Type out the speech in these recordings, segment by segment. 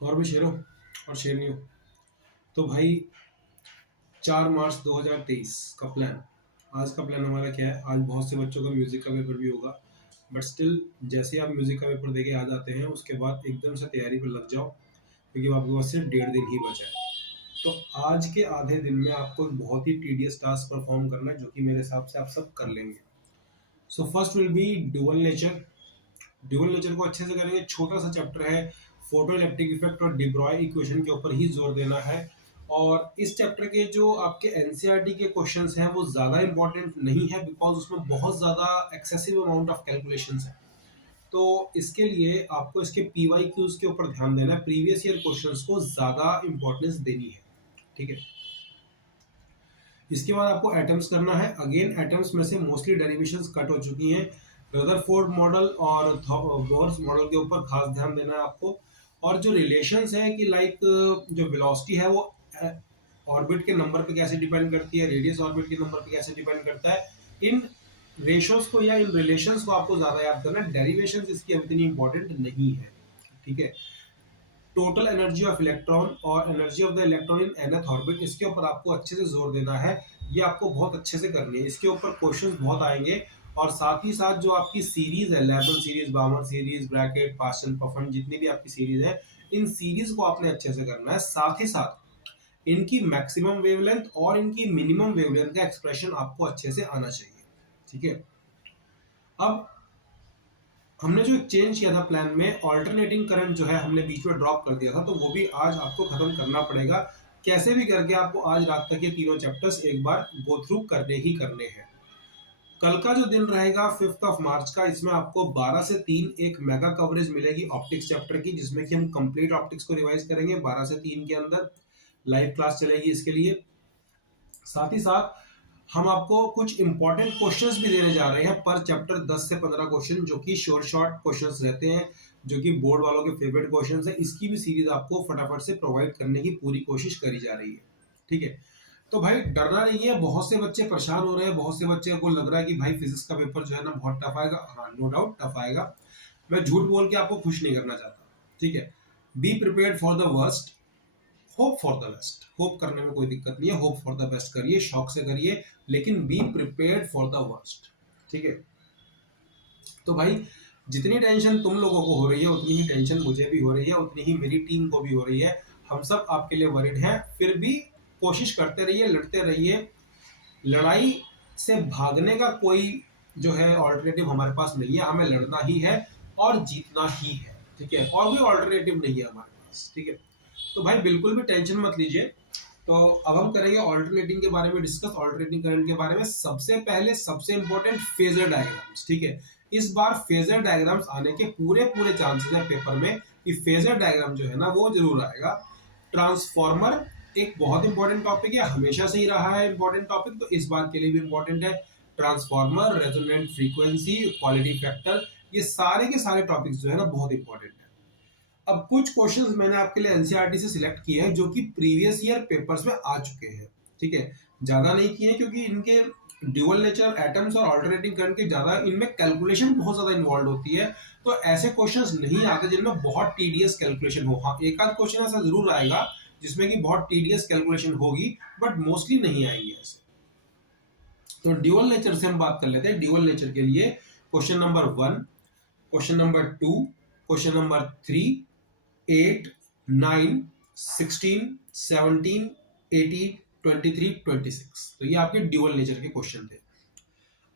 और भी शेरों और शेरनियों। तो भाई 4 मार्च 2023 का प्लान, आज का प्लान हमारा क्या है। आज बहुत से बच्चों का म्यूजिक का पेपर भी होगा, बट स्टिल जैसे आप म्यूजिक का पेपर देके आ जाते हैं उसके बाद एकदम से तैयारी पर लग जाओ, क्योंकि आपके पास सिर्फ 1.5 दिन ही बचा है। तो आज के आधे दिन में आपको एक बहुत ही टीडियस टास्क परफॉर्म करना है, जो कि मेरे हिसाब से आप सब कर लेंगे। So first will be dual nature. Dual nature को अच्छे से करेंगे। छोटा सा चैप्टर है, फोटो इलेक्ट्रिक इफेक्ट और डिब्रॉय इक्वेशन के ऊपर ही जोर देना है। और इस चैप्टर के जो आपके एनसीईआरटी के क्वेश्चंस हैं वो ज़्यादा इंपॉर्टेंट नहीं है, बिकॉज उसमें बहुत ज़्यादा एक्सेसिव अमाउंट ऑफ कैलकुलेशंस है। तो इसके लिए आपको इसके पीवाई क्यूज के ऊपर ध्यान देना है, प्रीवियस ईयर क्वेश्चंस को ज़्यादा इंपॉर्टेंस देनी है। ठीक है। इसके बाद आपको एटम्स करना है। अगेन एटम्स में से मोस्टली डेरिवेशंस कट हो चुकी हैं। रदरफोर्ड मॉडल और बोर्स मॉडल के ऊपर खास ध्यान देना है आपको। और जो रिलेशंस है कि लाइक जो वेलोसिटी है वो ऑर्बिट के नंबर पे कैसे डिपेंड करती है, रेडियस ऑर्बिट के नंबर पे कैसे डिपेंड करता है, इन रेशोस को या इन रिलेशंस को आपको ज्यादा याद करना है। डेरिवेशंस इसकी अब इतनी इंपॉर्टेंट नहीं है। ठीक है। टोटल एनर्जी ऑफ इलेक्ट्रॉन और energy of the electron in nth orbit, इसके ऊपर आपको अच्छे से जोर देना है। ये आपको बहुत अच्छे से करनी है। इसके ऊपर क्वेश्चंस बहुत आएंगे। और साथ ही साथ जो आपकी सीरीज है, label series, बामर series, bracket, pastel, Puffin, जितनी भी आपकी सीरीज है, इन सीरीज को आपने अच्छे से करना है। साथ ही साथ इनकी मैक्सिमम वेवलेंथ और इनकी मिनिमम वेवलेंथ का एक्सप्रेशन आपको अच्छे से आना चाहिए। ठीक है। अब हमने जो चेंज किया था प्लान में, ऑल्टरनेटिंग करंट जो है हमने बीच में ड्रॉप कर दिया था, तो वो भी आज आपको खत्म करना पड़ेगा। कैसे भी करके आपको आज रात तक ये तीनों चैप्टर्स एक बार गो थ्रू करने ही करने हैं। कल का जो दिन रहेगा 5 मार्च का, इसमें आपको 12 से 3 एक मेगा कवरेज मिलेगी ऑप्टिक्स चैप्टर की, जिसमें कि हम कंप्लीट ऑप्टिक्स को रिवाइज करेंगे। 12 से 3 के अंदर लाइव क्लास चलेगी इसके लिए। साथ ही साथ हम आपको कुछ इंपॉर्टेंट क्वेश्चंस भी देने जा रहे हैं पर चैप्टर, 10 से 15 क्वेश्चन, जो कि शॉर्ट क्वेश्चंस रहते हैं, जो कि बोर्ड वालों के फेवरेट क्वेश्चंस है। इसकी भी सीरीज आपको फटाफट से प्रोवाइड करने की पूरी कोशिश करी जा रही है। ठीक है। तो भाई डरना नहीं है। बहुत से बच्चे परेशान हो रहे हैं, बहुत से बच्चे को लग रहा है कि भाई फिजिक्स का पेपर जो है ना बहुत टफ आएगा। हाँ, नो डाउट टफ आएगा। मैं झूठ बोल के आपको खुश नहीं करना चाहता। ठीक है। Be prepared for the worst, hope for the best. Hope करने में कोई दिक्कत नहीं है, होप फॉर द बेस्ट करिए, शौक से करिए, लेकिन be prepared for the worst. ठीक है। तो भाई जितनी टेंशन तुम लोगों को हो रही है उतनी ही टेंशन मुझे भी हो रही है, उतनी ही मेरी टीम को भी हो रही है। हम सब आपके लिए वरिड हैं। फिर भी कोशिश करते रहिए, लड़ते रहिए। लड़ाई से भागने का कोई जो है ऑल्टरनेटिव हमारे पास नहीं है। हमें लड़ना ही है और जीतना ही है। ठीक है। और कोई ऑल्टरनेटिव नहीं है हमारे पास। ठीक है। तो भाई बिल्कुल भी टेंशन मत लीजिए। तो अब हम करेंगे ऑल्टरनेटिंग के बारे में डिस्कस, ऑल्टरनेटिंग करंट के बारे में। सबसे पहले सबसे इंपॉर्टेंट फेजर डायग्राम्स। ठीक है। इस बार फेजर डायग्राम्स आने के पूरे पूरे चांसेस है पेपर में कि फेजर डायग्राम जो है ना वो जरूर आएगा। ट्रांसफॉर्मर एक बहुत इंपॉर्टेंट टॉपिक है, हमेशा से ही रहा है इंपॉर्टेंट टॉपिक, तो इस बार के लिए भी इंपॉर्टेंट है। Transformer, resonant frequency, quality factor, ये सारे के सारे टॉपिक्स जो है ना बहुत इंपॉर्टेंट है। अब कुछ क्वेश्चंस मैंने आपके लिए एनसीईआरटी से सिलेक्ट किए हैं जो कि प्रीवियस ईयर पेपर्स में आ चुके हैं। ठीक है। ज्यादा नहीं किए क्योंकि इनके ड्यूअल नेचर, एटम्स और ऑल्टरनेटिंग करंट के ज्यादा इनमें कैलकुलेशन बहुत ज्यादा इन्वॉल्व होती है। तो ऐसे क्वेश्चंस नहीं आते जिनमें बहुत टीडियस कैलकुलेशन हो। हाँ, एक आध क्वेश्चन ऐसा जरूर आएगा जिसमें कि बहुत टीडियस कैलकुलेशन होगी, बट मोस्टली नहीं आएंगे ऐसे। तो ड्यूअल नेचर से हम बात कर लेते हैं। ड्यूअल नेचर के लिए question number 1, question number 2, question number 3, 8, 9, 16, 17, 18, 23, 26। तो ये आपके ड्यूअल नेचर के क्वेश्चन थे।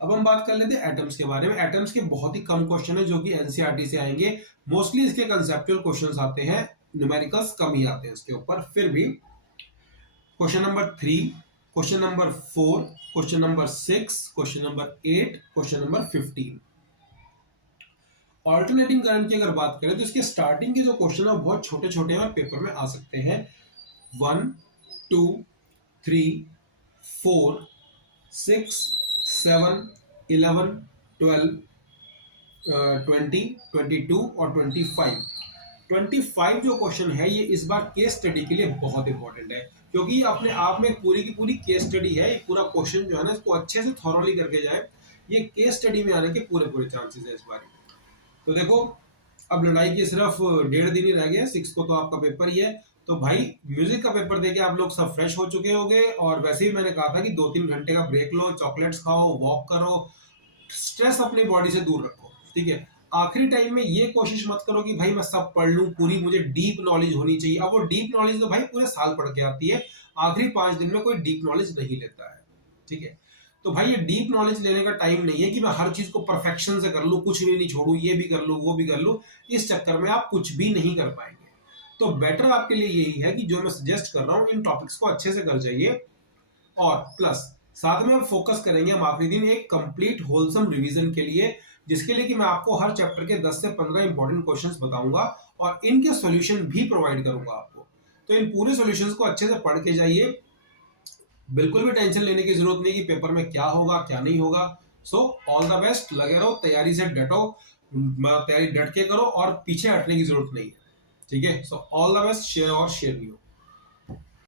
अब हम बात कर लेते हैं एटम्स के बारे में। एटम्स के बहुत ही कम क्वेश्चन है जो कि एनसीईआरटी से आएंगे। मोस्टली इसके कंसेप्चुअल क्वेश्चंस आते हैं, न्यूमेरिकल्स कम ही आते हैं इसके ऊपर। फिर भी question number 3, question number 4, question number 6, question number 8, question number 15। Alternating current की अगर बात करें तो इसके स्टार्टिंग के जो क्वेश्चन है बहुत छोटे छोटे हैं और पेपर में आ सकते हैं। 1, 2, 3, 4, 6, 7, 11, 12, 20, 22 और 25। 25 जो क्वेश्चन है ये इस बार केस स्टडी के लिए बहुत इंपॉर्टेंट है, क्योंकि ये अपने आप में पूरी की पूरी केस स्टडी है। ये पूरा क्वेश्चन जो है ना इसको अच्छे से थॉरोली करके जाए, ये केस स्टडी में आने के पूरे पूरे चांसेस है इस बार। तो देखो, अब लड़ाई के सिर्फ 1.5 दिन ही रह गए, 6 को तो आपका पेपर ही है। तो भाई म्यूजिक का पेपर देके आप लोग सब फ्रेश हो चुके होंगे, और वैसे ही मैंने कहा था कि 2-3 घंटे का ब्रेक लो, चॉकलेट्स खाओ, वॉक करो, स्ट्रेस अपनी बॉडी से दूर रखो, ठीक है। आखिरी टाइम में ये कोशिश मत करो कि भाई मैं सब पढ़ लूं, पूरी मुझे डीप नॉलेज होनी चाहिए। अब वो डीप नॉलेज तो भाई पूरे साल पढ़ के आती है, आखिरी 5 दिन में कोई डीप नॉलेज नहीं लेता है, ठीक है। तो भाई ये डीप नॉलेज लेने का टाइम नहीं है कि मैं हर चीज को परफेक्शन से कर लूं, कुछ भी नहीं छोड़ू, ये भी कर लूं वो भी कर लूं। इस चक्कर में आप कुछ भी नहीं कर पाएंगे। तो बेटर आपके लिए यही है कि जो मैं सजेस्ट कर रहा हूं, इन टॉपिक्स को अच्छे से कर जाइए, और प्लस साथ में हम फोकस करेंगे हम आखिरी दिन एक कंप्लीट होलसम रिवीजन के लिए, जिसके लिए कि मैं आपको हर चैप्टर के 10 से 15 इंपॉर्टेंट क्वेश्चंस बताऊंगा और इनके सॉल्यूशन भी प्रोवाइड करूंगा आपको। तो इन पूरे सॉल्यूशंस को अच्छे से पढ़ के जाइए, बिल्कुल भी टेंशन लेने की जरूरत नहीं कि पेपर में क्या होगा क्या नहीं होगा। सो ऑल द बेस्ट, लगे रहो, तैयारी से डटो, तैयारी डट के करो, और पीछे हटने की जरूरत नहीं है, ठीक है। So all the best, share और शेयर नहीं हो।